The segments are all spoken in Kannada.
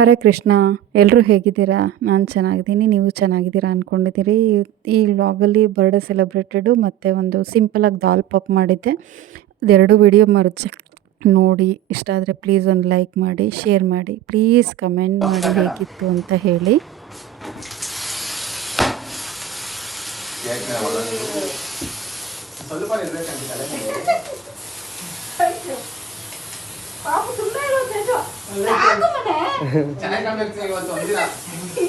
ಹರೇ ಕೃಷ್ಣ ಎಲ್ಲರೂ ಹೇಗಿದ್ದೀರಾ? ನಾನು ಚೆನ್ನಾಗಿದ್ದೀನಿ, ನೀವು ಚೆನ್ನಾಗಿದ್ದೀರಾ ಅಂದ್ಕೊಂಡಿದ್ದೀರಿ ಈ ವ್ಲಾಗಲ್ಲಿ ಬರ್ಡೇ ಸೆಲೆಬ್ರೇಟೆಡು ಮತ್ತು ಒಂದು ಸಿಂಪಲಾಗಿ ದಾಲ್ ಪಾಪ್ ಮಾಡಿದ್ದೆ. ಇದೆರಡು ವಿಡಿಯೋ ಮರ್ಚೆ ನೋಡಿ, ಇಷ್ಟ ಆದರೆ ಪ್ಲೀಸ್ ಒಂದು ಲೈಕ್ ಮಾಡಿ ಶೇರ್ ಮಾಡಿ ಪ್ಲೀಸ್ ಕಮೆಂಟ್ ಮಾಡಿ ಹೇಗಿತ್ತು ಅಂತ ಹೇಳಿ. ಸ್ವಲ್ಪ ಇರ್ಬೇಕಂತ ಚೆನ್ನಾಗಿ ಕಾಣ್ಬೇಕು ಇವತ್ತು ಒಂದಿನ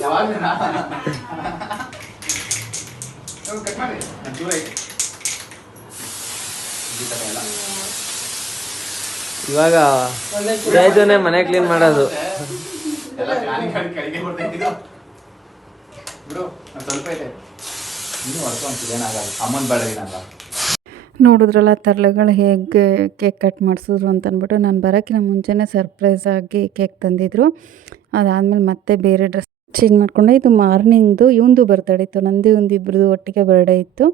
ಯಾವಾಗ ಕಟ್ ಮಾಡಿ. ನಾನು ದೂರ ಐತೆ ಈ ಥರ ಎಲ್ಲ. ಇವಾಗ ರಾಜನೇ ಮನೆ ಕ್ಲೀನ್ ಮಾಡೋದು. ಬಿಡು ಸ್ವಲ್ಪ ಐತೆ ಇನ್ನೂ ವರ್ಷ ಅಂತಿದೆ ಏನಾಗಲ್ಲ ಅಮ್ಮನ ಬೆಳಗಿನಲ್ಲ ನೋಡಿದ್ರಲ್ಲ, ತರಲೆಗಳು ಹೇಗೆ ಕೇಕ್ ಕಟ್ ಮಾಡಿಸಿದ್ರು ಅಂತ ನಾನು ಬರೋಕ್ಕಿಂತ ಮುಂಚೆನೇ ಸರ್ಪ್ರೈಸ್ ಆಗಿ ಕೇಕ್ ತಂದಿದ್ರು. ಅದಾದಮೇಲೆ ಮತ್ತೆ ಬೇರೆ ಡ್ರೆಸ್ ಚೇಂಜ್ ಮಾಡಿಕೊಂಡೆ. ಇದು ಮಾರ್ನಿಂಗ್ದು, ಇವಂದು ಬರ್ತಡೆ ಇತ್ತು. ನಂದು ಒಂದು ಇಬ್ಬರದು ಒಟ್ಟಿಗೆ ಬರ್ಡೇ ಇತ್ತು.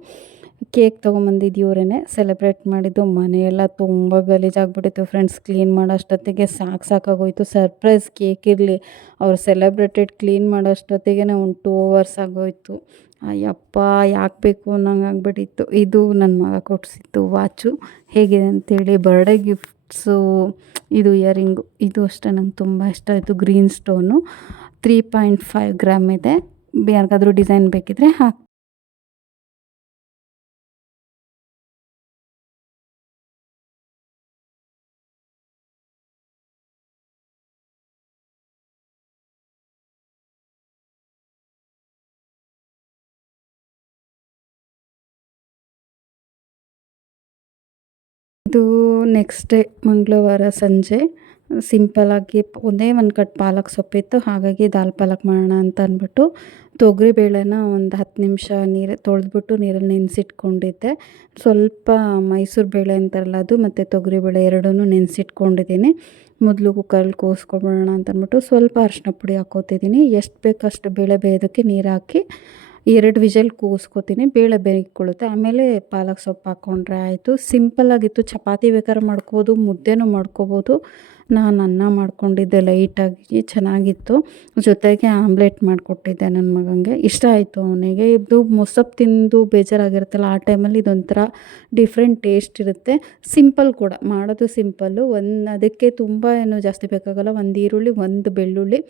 ಕೇಕ್ ತೊಗೊಂಬಂದಿದ್ದು ಇವರೇ ಸೆಲೆಬ್ರೇಟ್ ಮಾಡಿದ್ದು ಮನೆಯೆಲ್ಲ ತುಂಬ ಗಲೀಜಾಗ್ಬಿಟ್ಟಿತ್ತು ಫ್ರೆಂಡ್ಸ್ ಕ್ಲೀನ್ ಮಾಡೋ ಅಷ್ಟೊತ್ತಿಗೆ ಸಾಕು ಸಾಕಾಗೋಯ್ತು ಸರ್ಪ್ರೈಸ್ ಕೇಕ್ ಇರಲಿ, ಅವ್ರು ಸೆಲೆಬ್ರೇಟೆಡ್ ಕ್ಲೀನ್ ಮಾಡೋ ಅಷ್ಟೊತ್ತಿಗೆ ಒಂದು ಟೂ ಅವರ್ಸ್ ಆಗೋಯ್ತು. ಅಯ್ಯಪ್ಪ, ಯಾಕೆ ಬೇಕು ಅನ್ನಂಗೆ ಆಗ್ಬಿಟ್ಟಿತ್ತು. ಇದು ನನ್ನ ಮಗ ಕೊಡಿಸಿತ್ತು ವಾಚು. ಹೇಗಿದೆ ಅಂತೇಳಿ ಬರ್ಡೇ ಗಿಫ್ಟ್ಸು ಇದು ಇಯರಿಂಗು ಇದು ಅಷ್ಟೇ ನಂಗೆ ತುಂಬ ಇಷ್ಟ ಆಯಿತು green stone three point five gram ಇದೆ. ಯಾರಿಗಾದ್ರೂ ಡಿಸೈನ್ ಬೇಕಿದ್ರೆ ಹಾಕಿ ಇದು ನೆಕ್ಸ್ಟ್ ಡೇ ಮಂಗಳವಾರ, ಸಂಜೆ. ಸಿಂಪಲಾಗಿ ಒಂದೇ ಒಂದು ಕಟ್ ಪಾಲಕ್ ಸೊಪ್ಪಿತ್ತು. ಹಾಗಾಗಿ ದಾಲ್ ಪಾಲಕ್ ಮಾಡೋಣ ಅಂತ ಅಂದ್ಬಿಟ್ಟು ತೊಗರಿಬೇಳೆನ ಒಂದು ಹತ್ತು ನಿಮಿಷ ನೀರು ತೊಳೆದ್ಬಿಟ್ಟು ನೀರಲ್ಲಿ ನೆನೆಸಿಟ್ಕೊಂಡಿದ್ದೆ. ಸ್ವಲ್ಪ ಮೈಸೂರು ಬೇಳೆ ಅಂತಾರಲ್ಲ ಅದು, ಮತ್ತು ತೊಗರಿಬೇಳೆ ಎರಡೂ ನೆನೆಸಿಟ್ಕೊಂಡಿದ್ದೀನಿ. ಮೊದಲು ಕುಕ್ಕರಲ್ಲಿ ಅಂತ ಅಂದ್ಬಿಟ್ಟು ಸ್ವಲ್ಪ ಅರಿಶಿನ ಪುಡಿ ಹಾಕೋತಿದ್ದೀನಿ. ಎಷ್ಟು ಬೇಕು ಅಷ್ಟು ಬೇಳೆ ಬೇಯೋದಕ್ಕೆ ನೀರು ಹಾಕಿ ಎರಡು ವಿಜಲ್ ಕೂಗಿಸ್ಕೊತೀನಿ, ಬೇಳೆ ಬೇಯಿಕೊಳ್ಳುತ್ತೆ ಆಮೇಲೆ ಪಾಲಕ್ ಸೊಪ್ಪು ಹಾಕ್ಕೊಂಡ್ರೆ ಆಯಿತು. ಸಿಂಪಲ್ಲಾಗಿತ್ತು ಚಪಾತಿ ಬೇಕಾದ್ರೆ ಮಾಡ್ಕೋಬೋದು, ಮುದ್ದೆನೂ ಮಾಡ್ಕೋಬೋದು. ನಾನು ಅನ್ನ ಮಾಡ್ಕೊಂಡಿದ್ದೆ, ಲೈಟಾಗಿ ಚೆನ್ನಾಗಿತ್ತು. ಜೊತೆಗೆ ಆಮ್ಲೆಟ್ ಮಾಡಿಕೊಟ್ಟಿದ್ದೆ ನನ್ನ ಮಗನಿಗೆ ಇಷ್ಟ ಆಯಿತು ಅವನಿಗೆ. ಇದು ಮೊಸಪ್ಪು ತಿಂದು ಬೇಜಾರಾಗಿರುತ್ತಲ್ಲ, ಆ ಟೈಮಲ್ಲಿ ಇದೊಂಥರ ಡಿಫ್ರೆಂಟ್ ಟೇಸ್ಟ್ ಇರುತ್ತೆ. ಸಿಂಪಲ್ ಕೂಡ. ಮಾಡೋದು ಸಿಂಪಲ್ಲು ಒಂದು, ಅದಕ್ಕೆ ತುಂಬ ಏನು ಜಾಸ್ತಿ ಬೇಕಾಗಲ್ಲ. ಒಂದು ಈರುಳ್ಳಿ, ಒಂದು ಬೆಳ್ಳುಳ್ಳಿ.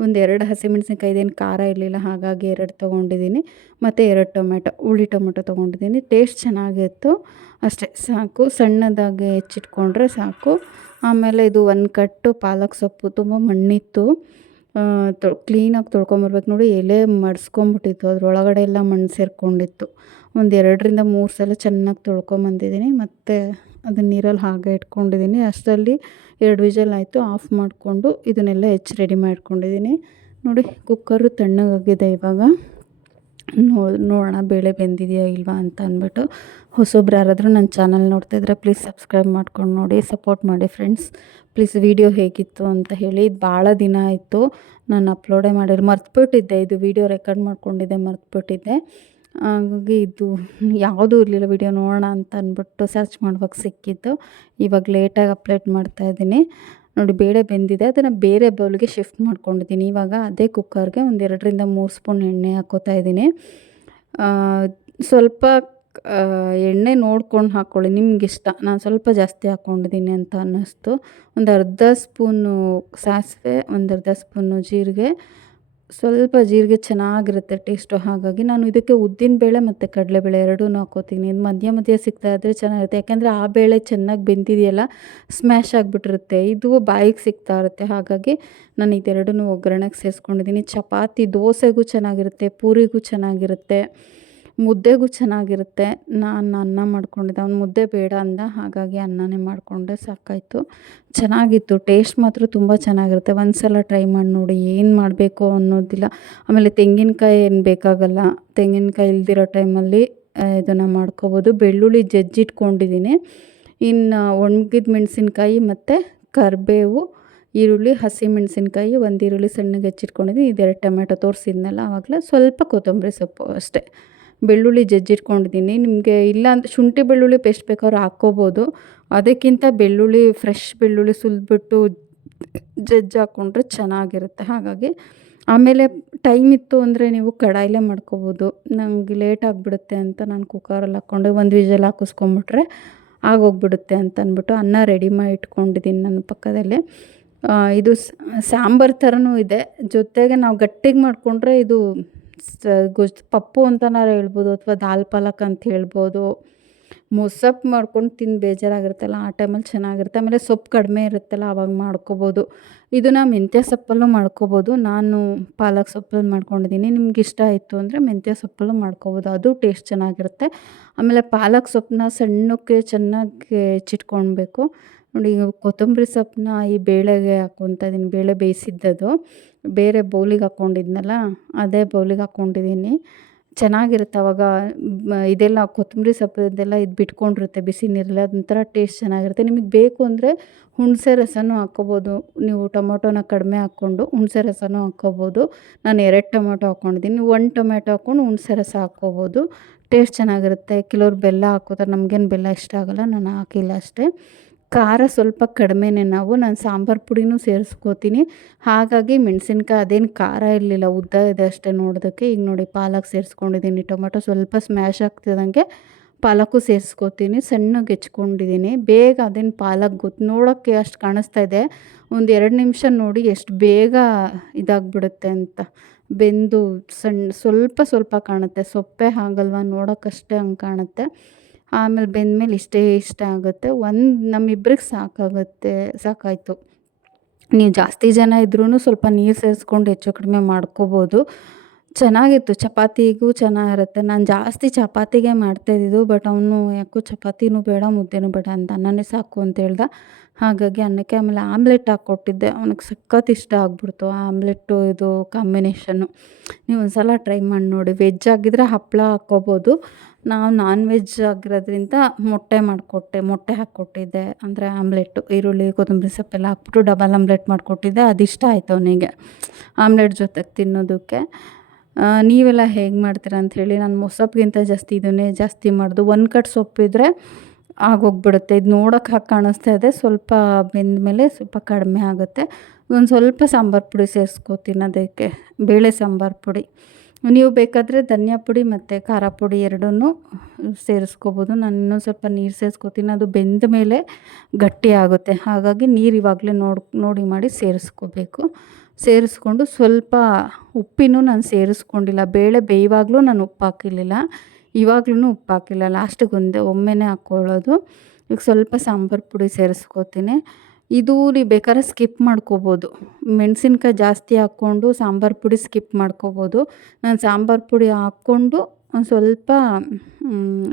ಒಂದು ಎರಡು ಹಸಿಮೆಣ್ಸಿನ್ಕಾಯಿ ಇದೇನು ಖಾರ ಇರಲಿಲ್ಲ, ಹಾಗಾಗಿ ಎರಡು ತೊಗೊಂಡಿದ್ದೀನಿ. ಮತ್ತು ಎರಡು ಟೊಮೆಟೊ ಹುಳಿ ಟೊಮೆಟೊ ತೊಗೊಂಡಿದ್ದೀನಿ. ಟೇಸ್ಟ್ ಚೆನ್ನಾಗಿತ್ತು. ಅಷ್ಟೇ, ಸಾಕು. ಸಣ್ಣದಾಗಿ ಹೆಚ್ಚಿಟ್ಕೊಂಡ್ರೆ ಸಾಕು. ಆಮೇಲೆ ಇದು ಒಂದು ಕಟ್ಟು ಪಾಲಕ್ ಸೊಪ್ಪು, ತುಂಬ ಮಣ್ಣಿತ್ತು. ತೊ, ಕ್ಲೀನಾಗಿ ತೊಳ್ಕೊಂಬರ್ಬೇಕು ನೋಡಿ, ಎಲೆ ಮಡ್ಸ್ಕೊಂಬಿಟ್ಟಿತ್ತು. ಅದ್ರೊಳಗಡೆ ಎಲ್ಲ ಮಣ್ಣು ಸೇರಿಕೊಂಡಿತ್ತು. ಒಂದು ಎರಡರಿಂದ ಮೂರು ಸಲ ಚೆನ್ನಾಗಿ ತೊಳ್ಕೊಂಬಂದಿದ್ದೀನಿ. ಮತ್ತು ಅದನ್ನ ನೀರಲ್ಲಿ ಹಾಗೆ ಇಟ್ಕೊಂಡಿದ್ದೀನಿ. ಅಷ್ಟರಲ್ಲಿ ಎರಡು ವಿಜಲ್ ಆಯಿತು, ಆಫ್ ಮಾಡಿಕೊಂಡು ಇದನ್ನೆಲ್ಲ ಹೆಚ್ಚು ರೆಡಿ ಮಾಡ್ಕೊಂಡಿದ್ದೀನಿ. ನೋಡಿ, ಕುಕ್ಕರು ತಣ್ಣಗಾಗಿದೆ ಇವಾಗ. ನೋಡೋಣ, ಬೇಳೆ ಬೆಂದಿದೆಯಾ ಇಲ್ವಾ ಅಂತ ಅಂದ್ಬಿಟ್ಟು. ಹೊಸೊಬ್ರು ಯಾರಾದರೂ ನನ್ನ ಚಾನಲ್ ನೋಡ್ತಿದ್ರೆ ಪ್ಲೀಸ್ ಸಬ್ಸ್ಕ್ರೈಬ್ ಮಾಡ್ಕೊಂಡು ನೋಡಿ ಸಪೋರ್ಟ್ ಮಾಡಿ ಫ್ರೆಂಡ್ಸ್ ಪ್ಲೀಸ್ ವೀಡಿಯೋ ಹೇಗಿತ್ತು ಅಂತ ಹೇಳಿ, ಇದು ಭಾಳ ದಿನ ಆಯಿತು. ನಾನು ಅಪ್ಲೋಡೇ ಮಾಡಿರೋ ಮರ್ತುಬಿಟ್ಟಿದ್ದೆ. ಇದು ವೀಡಿಯೋ ರೆಕಾರ್ಡ್ ಮಾಡ್ಕೊಂಡಿದ್ದೆ, ಮರ್ತುಬಿಟ್ಟಿದ್ದೆ. ಹಾಗಾಗಿ ಇದು ಯಾವುದೂ ಇರಲಿಲ್ಲ ವೀಡಿಯೋ ನೋಡೋಣ ಅಂತ ಅಂದ್ಬಿಟ್ಟು ಸರ್ಚ್ ಮಾಡುವಾಗ ಸಿಕ್ಕಿದ್ದು. ಇವಾಗ ಲೇಟಾಗಿ ಅಪ್ಲೋಡ್ ಮಾಡ್ತಾಯಿದ್ದೀನಿ ನೋಡಿ, ಬೇಳೆ ಬೆಂದಿದೆ. ಅದನ್ನು ಬೇರೆ ಬೌಲ್ಗೆ ಶಿಫ್ಟ್ ಮಾಡ್ಕೊಂಡಿದ್ದೀನಿ. ಇವಾಗ ಅದೇ ಕುಕ್ಕರ್ಗೆ ಒಂದು ಎರಡರಿಂದ ಮೂರು ಸ್ಪೂನ್ ಎಣ್ಣೆ ಹಾಕೋತಾ ಇದ್ದೀನಿ. ಸ್ವಲ್ಪ ಎಣ್ಣೆ ನೋಡ್ಕೊಂಡು ಹಾಕ್ಕೊಳ್ಳಿ ಇಷ್ಟ ನಾನು ಸ್ವಲ್ಪ ಜಾಸ್ತಿ ಹಾಕ್ಕೊಂಡಿದ್ದೀನಿ ಅಂತ ಅನ್ನಿಸ್ತು. ಒಂದು ಅರ್ಧ ಸ್ಪೂನು ಸಾಸಿವೆ, ಒಂದು ಅರ್ಧ ಸ್ಪೂನು ಜೀರಿಗೆ. ಸ್ವಲ್ಪ ಜೀರಿಗೆ ಚೆನ್ನಾಗಿರುತ್ತೆ ಟೇಸ್ಟು ಹಾಗಾಗಿ ನಾನು ಇದಕ್ಕೆ ಉದ್ದಿನ ಬೇಳೆ ಮತ್ತು ಕಡಲೆಬೇಳೆ ಎರಡೂ ಹಾಕೋತೀನಿ. ಇದು ಮಧ್ಯ ಮಧ್ಯ ಸಿಗ್ತಾ ಇದ್ದರೆ ಚೆನ್ನಾಗಿರುತ್ತೆ. ಯಾಕೆಂದರೆ ಆ ಬೇಳೆ ಚೆನ್ನಾಗಿ ಬೆಂದಿದೆಯಲ್ಲ ಸ್ಮ್ಯಾಶ್ ಆಗಿಬಿಟ್ಟಿರುತ್ತೆ. ಇದು ಬಾಯಿಗೆ ಸಿಗ್ತಾ ಇರುತ್ತೆ. ಹಾಗಾಗಿ ನಾನು ಇದೆರಡೂ ಒಗ್ಗರಣೆಗೆ ಸೇರಿಸ್ಕೊಂಡಿದ್ದೀನಿ ಚಪಾತಿ ದೋಸೆಗೂ ಚೆನ್ನಾಗಿರುತ್ತೆ, ಪೂರಿಗೂ ಚೆನ್ನಾಗಿರುತ್ತೆ. ಮುದ್ದೆಗೂ ಚೆನ್ನಾಗಿರುತ್ತೆ. ನಾನು ಅನ್ನ ಮಾಡ್ಕೊಂಡಿದ್ದೆ. ಅವ್ನು ಮುದ್ದೆ ಬೇಡ ಅಂದ ಹಾಗಾಗಿ ಅನ್ನನೇ ಮಾಡಿಕೊಂಡೆ. ಸಾಕಾಯಿತು. ಚೆನ್ನಾಗಿತ್ತು. ಟೇಸ್ಟ್ ಮಾತ್ರ ತುಂಬ ಚೆನ್ನಾಗಿರುತ್ತೆ. ಒಂದು ಸಲ ಟ್ರೈ ಮಾಡಿ ನೋಡಿ ಏನು ಮಾಡಬೇಕು ಅನ್ನೋದಿಲ್ಲ. ಆಮೇಲೆ ತೆಂಗಿನಕಾಯಿ ಏನು ಬೇಕಾಗಲ್ಲ. ತೆಂಗಿನಕಾಯಿ ಇಲ್ದಿರೋ ಟೈಮಲ್ಲಿ ಇದನ್ನು ಮಾಡ್ಕೋಬೋದು. ಬೆಳ್ಳುಳ್ಳಿ ಜಜ್ಜಿಟ್ಕೊಂಡಿದ್ದೀನಿ. ಇನ್ನು ಒಣಗಿದ ಮೆಣಸಿನ್ಕಾಯಿ ಮತ್ತು ಕರಿಬೇವು, ಈರುಳ್ಳಿ ಹಸಿಮೆಣಸಿನ್ಕಾಯಿ ಒಂದು ಈರುಳ್ಳಿ ಸಣ್ಣಗೆ ಹೆಚ್ಚಿಟ್ಕೊಂಡಿದ್ದೀನಿ. ಇದೆರಡು ಟೊಮೆಟೊ ತೋರಿಸಿದ್ನಲ್ಲ ಆವಾಗಲೇ ಸ್ವಲ್ಪ ಕೊತ್ತಂಬರಿ ಸೊಪ್ಪು ಅಷ್ಟೇ. ಬೆಳ್ಳುಳ್ಳಿ ಜಜ್ಜಿಟ್ಕೊಂಡಿದ್ದೀನಿ. ನಿಮಗೆ ಇಲ್ಲ ಶುಂಠಿ ಬೆಳ್ಳುಳ್ಳಿ ಪೇಸ್ಟ್ ಬೇಕಾದ್ರೂ ಹಾಕ್ಕೋಬೋದು. ಅದಕ್ಕಿಂತ ಬೆಳ್ಳುಳ್ಳಿ, ಫ್ರೆಶ್ ಬೆಳ್ಳುಳ್ಳಿ ಸುಲಿದ್ಬಿಟ್ಟು ಜಜ್ಜಿ ಹಾಕ್ಕೊಂಡ್ರೆ ಚೆನ್ನಾಗಿರುತ್ತೆ. ಹಾಗಾಗಿ ಆಮೇಲೆ ಟೈಮ್ ಇತ್ತು ಅಂದರೆ ನೀವು ಕಡಾಯಲ್ಲೇ ಮಾಡ್ಕೋಬೋದು. ನಂಗೆ ಲೇಟ್ ಆಗಿಬಿಡುತ್ತೆ ಅಂತ ನಾನು ಕುಕ್ಕರಲ್ಲಿ ಹಾಕ್ಕೊಂಡು ಒಂದು ವಿಜಲ್ ಹಾಕಿಸ್ಕೊಂಬಿಟ್ರೆ ಆಗೋಗ್ಬಿಡುತ್ತೆ ಅಂತ ಅಂದ್ಬಿಟ್ಟು ಅನ್ನ ರೆಡಿ ಮಾಡಿ ಇಟ್ಕೊಂಡಿದ್ದೀನಿ ನನ್ನ ಪಕ್ಕದಲ್ಲಿ. ಇದು ಸಾಂಬಾರು ಥರನೂ ಇದೆ. ಜೊತೆಗೆ ನಾವು ಗಟ್ಟಿಗೆ ಮಾಡಿಕೊಂಡ್ರೆ ಇದು ಗೊಜ್ ಪಪ್ಪು ಅಂತನಾರು ಹೇಳ್ಬೋದು ಅಥವಾ ದಾಲ್ ಪಾಲಕ್ ಅಂತ ಹೇಳ್ಬೋದು. ಮೊಸಪ್ಪು ಮಾಡ್ಕೊಂಡು ತಿಂದು ಬೇಜಾರಾಗಿರುತ್ತಲ್ಲ, ಆ ಟೈಮಲ್ಲಿ ಚೆನ್ನಾಗಿರುತ್ತೆ. ಆಮೇಲೆ ಸೊಪ್ಪು ಕಡಿಮೆ ಇರುತ್ತಲ್ಲ, ಅವಾಗ ಮಾಡ್ಕೋಬೋದು. ಇದನ್ನು ಮೆಂತ್ಯ ಸೊಪ್ಪಲ್ಲೂ ಮಾಡ್ಕೋಬೋದು. ನಾನು ಪಾಲಕ್ ಸೊಪ್ಪಲ್ಲಿ ಮಾಡ್ಕೊಂಡಿದ್ದೀನಿ. ನಿಮ್ಗೆ ಇಷ್ಟ ಆಯಿತು ಅಂದರೆ ಮೆಂತ್ಯ ಸೊಪ್ಪಲ್ಲೂ ಮಾಡ್ಕೋಬೋದು. ಅದು ಟೇಸ್ಟ್ ಚೆನ್ನಾಗಿರುತ್ತೆ. ಆಮೇಲೆ ಪಾಲಕ್ ಸೊಪ್ಪನ್ನ ಸಣ್ಣಕ್ಕೆ ಚೆನ್ನಾಗಿ ಹೆಚ್ಚಿಟ್ಕೊಳ್ಬೇಕು ನೋಡಿ ಕೊತ್ತಂಬರಿ ಸೊಪ್ಪನ್ನ ಈ ಬೇಳೆಗೆ ಹಾಕ್ಕೊತಾ ಬೇಳೆ ಬೇಯಿಸಿದ್ದದು. ಬೇರೆ ಬೌಲಿಗೆ ಹಾಕ್ಕೊಂಡಿದ್ನಲ್ಲ ಅದೇ ಬೌಲಿಗೆ ಹಾಕ್ಕೊಂಡಿದ್ದೀನಿ ಚೆನ್ನಾಗಿರುತ್ತೆ ಅವಾಗ. ಇದೆಲ್ಲ ಕೊತ್ತಂಬರಿ ಸೊಪ್ಪದೆಲ್ಲ ಇದು ಬಿಟ್ಕೊಂಡಿರುತ್ತೆ, ಬಿಸಿ ನೀರಲ್ಲಿ. ಅದೊಂಥರ ಟೇಸ್ಟ್ ಚೆನ್ನಾಗಿರುತ್ತೆ. ನಿಮಗೆ ಬೇಕು ಅಂದರೆ ಹುಣಸೆ ರಸನೂ ಹಾಕ್ಕೋಬೋದು. ನೀವು ಟೊಮೊಟೊನ ಕಡಿಮೆ ಹಾಕ್ಕೊಂಡು ಹುಣಸೆ ರಸನೂ ಹಾಕ್ಕೋಬೋದು. ನಾನು ಎರಡು ಟೊಮೊಟೊ ಹಾಕ್ಕೊಂಡಿದ್ದೀನಿ ಒಂದು ಟೊಮೆಟೊ ಹಾಕ್ಕೊಂಡು ಹುಣಸೆ ರಸ ಹಾಕ್ಕೋಬೋದು. ಟೇಸ್ಟ್ ಚೆನ್ನಾಗಿರುತ್ತೆ. ಕೆಲವ್ರು ಬೆಲ್ಲ ಹಾಕೋತಾರೆ. ನಮಗೇನು ಬೆಲ್ಲ ಇಷ್ಟ ಆಗೋಲ್ಲ, ನಾನು ಹಾಕಿಲ್ಲ ಅಷ್ಟೇ. ಖಾರ ಸ್ವಲ್ಪ ಕಡಿಮೆನೆ ನಾವು, ನಾನು ಸಾಂಬಾರು ಪುಡಿನೂ ಸೇರಿಸ್ಕೋತೀನಿ. ಹಾಗಾಗಿ ಮೆಣಸಿನ್ಕಾಯಿ ಅದೇನು ಖಾರ ಇರಲಿಲ್ಲ, ಉದ್ದ ಇದೆ ಅಷ್ಟೇ ನೋಡೋದಕ್ಕೆ. ಈಗ ನೋಡಿ ಪಾಲಕ್ ಸೇರಿಸ್ಕೊಂಡಿದ್ದೀನಿ, ಟೊಮೆಟೊ ಸ್ವಲ್ಪ ಸ್ಮ್ಯಾಶ್ ಆಗ್ತಿದ್ದಂಗೆ ಪಾಲಕ್ಕು ಸೇರಿಸ್ಕೋತೀನಿ, ಸಣ್ಣಗೆ ಹೆಚ್ಕೊಂಡಿದ್ದೀನಿ. ಬೇಗ ಅದೇನು ಪಾಲಕ್ ಗೊತ್ತು ನೋಡೋಕ್ಕೆ ಅಷ್ಟು ಕಾಣಿಸ್ತಾ ಇದೆ. ಒಂದು ಎರಡು ನಿಮಿಷ ನೋಡಿ ಎಷ್ಟು ಬೇಗ ಇದಾಗ್ಬಿಡುತ್ತೆ ಅಂತ. ಬೆಂದು ಸಣ್ಣ ಸ್ವಲ್ಪ ಸ್ವಲ್ಪ ಕಾಣುತ್ತೆ. ಸೊಪ್ಪೆ ಹಾಗಲ್ವಾ ನೋಡೋಕ್ಕಷ್ಟೇ ಹಂಗೆ ಕಾಣುತ್ತೆ. ಆಮೇಲೆ ಬೆಂದಮೇಲೆ ಇಷ್ಟೇ ಇಷ್ಟ ಆಗುತ್ತೆ. ಒಂದು ನಮ್ಮಿಬ್ರಿಗೆ ಸಾಕಾಗುತ್ತೆ, ಸಾಕಾಯಿತು. ನೀವು ಜಾಸ್ತಿ ಜನ ಇದ್ರೂ ಸ್ವಲ್ಪ ನೀರು ಸೇರಿಸ್ಕೊಂಡು ಹೆಚ್ಚು ಕಡಿಮೆ ಮಾಡ್ಕೋಬೋದು. ಚೆನ್ನಾಗಿತ್ತು. ಚಪಾತಿಗೂ ಚೆನ್ನಾಗಿರುತ್ತೆ. ನಾನು ಜಾಸ್ತಿ ಚಪಾತಿಗೆ ಮಾಡ್ತಾಯಿದ್ದು ಬಟ್ ಅವನು, ಯಾಕೋ ಚಪಾತಿನೂ ಬೇಡ, ಮುದ್ದೆನೂ ಬೇಡ ಅಂತ ಅನ್ನನೇ ಸಾಕು ಅಂತ ಹೇಳ್ದ. ಹಾಗಾಗಿ ಅನ್ನಕ್ಕೆ ಆಮೇಲೆ ಆಮ್ಲೆಟ್ ಹಾಕ್ಕೊಟ್ಟಿದ್ದೆ ಅವನಿಗೆ ಸಖತ್ ಇಷ್ಟ ಆಗ್ಬಿಡ್ತು ಆಮ್ಲೆಟ್ಟು ಇದು ಕಾಂಬಿನೇಷನ್ನು. ನೀವು ಒಂದು ಸಲ ಟ್ರೈ ಮಾಡಿ ನೋಡಿ. ವೆಜ್ ಆಗಿದ್ರೆ ಹಪ್ಪಳ ಹಾಕ್ಕೋಬೋದು ನಾವು ನಾನ್ ವೆಜ್ ಆಗಿರೋದ್ರಿಂದ ಮೊಟ್ಟೆ ಮಾಡಿಕೊಟ್ಟೆ, ಮೊಟ್ಟೆ ಹಾಕ್ಕೊಟ್ಟಿದ್ದೆ. ಅಂದರೆ ಆಮ್ಲೆಟ್ಟು ಈರುಳ್ಳಿ, ಕೊತ್ತಂಬರಿ ಸೊಪ್ಪೆಲ್ಲ ಹಾಕ್ಬಿಟ್ಟು ಡಬಲ್ ಆಮ್ಲೆಟ್ ಮಾಡಿಕೊಟ್ಟಿದ್ದೆ. ಅದಿಷ್ಟ ಆಯ್ತು ಅವನಿಗೆ. ಆಮ್ಲೆಟ್ ಜೊತೆಗೆ ತಿನ್ನೋದಕ್ಕೆ. ನೀವೆಲ್ಲ ಹೇಗೆ ಮಾಡ್ತೀರಾ ಅಂಥೇಳಿ ನಾನು ಮೊಸಪ್ಗಿಂತ ಜಾಸ್ತಿ ಇದನ್ನೇ ಜಾಸ್ತಿ ಮಾಡೋದು. ಒಂದು ಕಟ್ ಸೊಪ್ಪಿದ್ರೆ ಆಗೋಗ್ಬಿಡುತ್ತೆ. ಇದು ನೋಡೋಕೆ ಹಾಗೆ ಕಾಣಿಸ್ತಾ ಇದೆ. ಸ್ವಲ್ಪ ಬೆಂದ ಮೇಲೆ ಸ್ವಲ್ಪ ಕಡಿಮೆ ಆಗುತ್ತೆ. ಒಂದು ಸ್ವಲ್ಪ ಸಾಂಬಾರು ಪುಡಿ ಸೇರಿಸ್ಕೋತೀನಿ ಅದಕ್ಕೆ ಬೇಳೆ ಸಾಂಬಾರು ಪುಡಿ. ನೀವು ಬೇಕಾದರೆ ಧನಿಯಾ ಪುಡಿ ಮತ್ತು ಖಾರ ಪುಡಿ ಎರಡನ್ನೂ ಸೇರಿಸ್ಕೋಬೋದು. ನಾನು ಇನ್ನೊಂದು ಸ್ವಲ್ಪ ನೀರು ಸೇರಿಸ್ಕೋತೀನಿ. ಅದು ಬೆಂದ ಮೇಲೆ ಗಟ್ಟಿ ಆಗುತ್ತೆ. ಹಾಗಾಗಿ ನೀರು ಇವಾಗಲೇ ನೋಡಿ ನೋಡಿ ಮಾಡಿ ಸೇರಿಸ್ಕೋಬೇಕು. ಸೇರಿಸ್ಕೊಂಡು ಸ್ವಲ್ಪ ಉಪ್ಪಿನೂ ನಾನು ಸೇರಿಸ್ಕೊಂಡಿಲ್ಲ. ಬೇಳೆ ಬೇಯುವಾಗಲೂ ನಾನು ಉಪ್ಪು ಹಾಕಿರಲಿಲ್ಲ. ಇವಾಗ್ಲೂ ಉಪ್ಪು ಹಾಕಿಲ್ಲ. ಲಾಸ್ಟಿಗೆ ಒಂದೇ ಒಮ್ಮೆನೇ ಹಾಕ್ಕೊಳ್ಳೋದು ಈಗ ಸ್ವಲ್ಪ ಸಾಂಬಾರು ಪುಡಿ ಸೇರಿಸ್ಕೋತೀನಿ. ಇದು ನೀವು ಬೇಕಾದ್ರೆ ಸ್ಕಿಪ್ ಮಾಡ್ಕೋಬೋದು. ಮೆಣಸಿನ್ಕಾಯಿ ಜಾಸ್ತಿ ಹಾಕ್ಕೊಂಡು ಸಾಂಬಾರು ಪುಡಿ ಸ್ಕಿಪ್ ಮಾಡ್ಕೋಬೋದು. ನಾನು ಸಾಂಬಾರು ಪುಡಿ ಹಾಕ್ಕೊಂಡು ಒಂದು ಸ್ವಲ್ಪ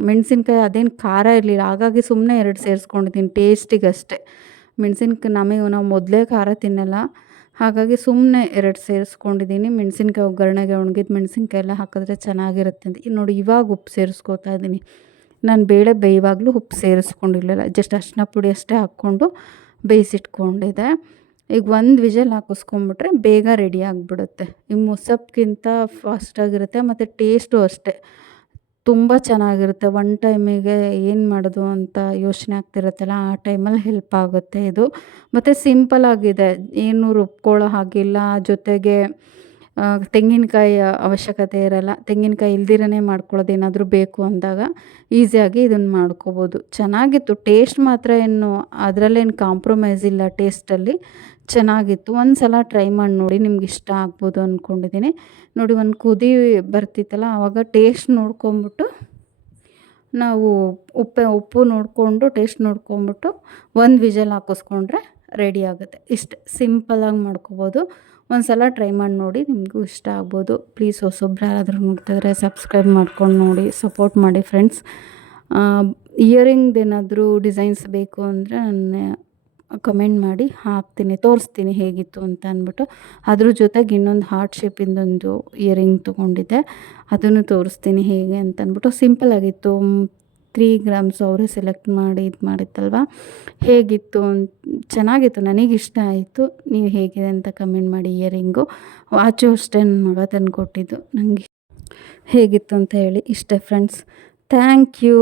ಮೆಣಸಿನ್ಕಾಯಿ ಅದೇನು ಖಾರ ಇರಲಿಲ್ಲ. ಹಾಗಾಗಿ ಸುಮ್ಮನೆ ಎರಡು ಸೇರಿಸ್ಕೊಂಡಿದ್ದೀನಿ ಟೇಸ್ಟಿಗಷ್ಟೇ. ಮೆಣಸಿನ್ಕಾಯಿ ನಮಗೆ ನಾವು ಮೊದಲೇ ಖಾರ ತಿನ್ನಲ್ಲ. ಹಾಗಾಗಿ ಸುಮ್ಮನೆ ಎರಡು ಸೇರಿಸ್ಕೊಂಡಿದ್ದೀನಿ ಮೆಣಸಿನ್ಕಾಯಿ ಒಗ್ಗರಣೆಗೆ ಒಣಗಿದ ಮೆಣಸಿನ್ಕಾಯಿ ಎಲ್ಲ ಹಾಕಿದ್ರೆ ಚೆನ್ನಾಗಿರುತ್ತೆ ಅಂತ. ನೋಡಿ ಇವಾಗ ಉಪ್ಪು ಸೇರಿಸ್ಕೋತಾ ಇದ್ದೀನಿ ನಾನು ಬೇಳೆ ಬೇಯುವಾಗಲೂ ಉಪ್ಪು ಸೇರಿಸ್ಕೊಂಡಿರಲಿಲ್ಲ. ಜಸ್ಟ್ ಅರಿಶಿನ ಪುಡಿ ಅಷ್ಟೇ ಹಾಕ್ಕೊಂಡು ಬೇಯಿಸಿಟ್ಕೊಂಡಿದ್ದೆ ಈಗ ಒಂದು ವಿಜಲ್ ಹಾಕಿಸ್ಕೊಂಬಿಟ್ರೆ ಬೇಗ ರೆಡಿ ಆಗಿಬಿಡುತ್ತೆ. ಈ ಮೊಸಪ್ಗಿಂತ ಫಾಸ್ಟಾಗಿರುತ್ತೆ ಮತ್ತು ಟೇಸ್ಟು ಅಷ್ಟೇ. ತುಂಬ ಚೆನ್ನಾಗಿರುತ್ತೆ. ಒನ್ ಟೈಮಿಗೆ ಏನು ಮಾಡೋದು ಅಂತ ಯೋಚನೆ ಆಗ್ತಿರುತ್ತಲ್ಲ, ಆ ಟೈಮಲ್ಲಿ ಹೆಲ್ಪ್ ಆಗುತ್ತೆ ಇದು. ಮತ್ತು ಸಿಂಪಲ್ಲಾಗಿದೆ ಏನು ರುಬ್ಕೊಳ್ಳೋ ಹಾಗಿಲ್ಲ. ಜೊತೆಗೆ ತೆಂಗಿನಕಾಯಿ ಅವಶ್ಯಕತೆ ಇರಲ್ಲ. ತೆಂಗಿನಕಾಯಿ ಇಲ್ದಿರನೇ ಮಾಡ್ಕೊಳ್ಳೋದು ಏನಾದರೂ ಬೇಕು ಅಂದಾಗ ಈಸಿಯಾಗಿ ಇದನ್ನು ಮಾಡ್ಕೋಬೋದು. ಚೆನ್ನಾಗಿತ್ತು. ಟೇಸ್ಟ್ ಮಾತ್ರ ಏನು, ಅದರಲ್ಲೇನು ಕಾಂಪ್ರಮೈಸ್ ಇಲ್ಲ ಟೇಸ್ಟಲ್ಲಿ ಚೆನ್ನಾಗಿತ್ತು. ಒಂದು ಸಲ ಟ್ರೈ ಮಾಡಿ ನೋಡಿ ನಿಮ್ಗೆ ಇಷ್ಟ ಆಗ್ಬೋದು ಅಂದ್ಕೊಂಡಿದ್ದೀನಿ ನೋಡಿ ಒಂದು ಕುದಿ ಬರ್ತಿತ್ತಲ್ಲ ಆವಾಗ ಟೇಸ್ಟ್ ನೋಡ್ಕೊಂಬಿಟ್ಟು ನಾವು ಉಪ್ಪು ಉಪ್ಪು ನೋಡಿಕೊಂಡು ಟೇಸ್ಟ್ ನೋಡ್ಕೊಂಬಿಟ್ಟು ಒಂದು ವಿಜಲ್ ಹಾಕಿಸ್ಕೊಂಡ್ರೆ ರೆಡಿ ಆಗುತ್ತೆ. ಇಷ್ಟು ಸಿಂಪಲಾಗಿ ಮಾಡ್ಕೊಬೋದು. ಒಂದು ಸಲ ಟ್ರೈ ಮಾಡಿ ನೋಡಿ ನಿಮಗೂ ಇಷ್ಟ ಆಗ್ಬೋದು. ಪ್ಲೀಸ್ ಹೊಸೊಬ್ರು ಯಾರಾದರೂ ನೋಡ್ತಿದ್ರೆ ಸಬ್ಸ್ಕ್ರೈಬ್ ಮಾಡ್ಕೊಂಡು ನೋಡಿ ಸಪೋರ್ಟ್ ಮಾಡಿ ಫ್ರೆಂಡ್ಸ್ ಇಯರಿಂಗ್ ಏನಾದರೂ ಡಿಸೈನ್ಸ್ ಬೇಕು ಅಂದರೆ ನನ್ನ ಕಮೆಂಟ್ ಮಾಡಿ, ಹಾಕ್ತೀನಿ, ತೋರಿಸ್ತೀನಿ ಹೇಗಿತ್ತು ಅಂತ ಅಂದ್ಬಿಟ್ಟು. ಅದ್ರ ಜೊತೆಗೆ ಇನ್ನೊಂದು ಹಾರ್ಟ್ ಶೇಪಿಂದೊಂದು ಇಯರಿಂಗ್ ತೊಗೊಂಡಿದ್ದೆ. ಅದನ್ನು ತೋರಿಸ್ತೀನಿ ಹೇಗೆ ಅಂತ ಅಂದ್ಬಿಟ್ಟು. ಸಿಂಪಲಾಗಿತ್ತು ತ್ರೀ ಗ್ರಾಮ್ಸ್ ಅವರು ಸೆಲೆಕ್ಟ್ ಮಾಡಿ ಇದು ಮಾಡಿತ್ತಲ್ವ? ಹೇಗಿತ್ತು ಚೆನ್ನಾಗಿತ್ತು ನನಗೆ ಇಷ್ಟ ಆಯಿತು. ನೀವು ಹೇಗಿದೆ ಅಂತ ಕಮೆಂಟ್ ಮಾಡಿ ಇಯರಿಂಗು ವಾಚು ಅಷ್ಟೇ ನನ್ನ ಮಗ ತಂದು ಕೊಟ್ಟಿದ್ದು ನನಗೆ ಹೇಗಿತ್ತು ಅಂತ ಹೇಳಿ ಇಷ್ಟೇ ಫ್ರೆಂಡ್ಸ್ ಥ್ಯಾಂಕ್ ಯು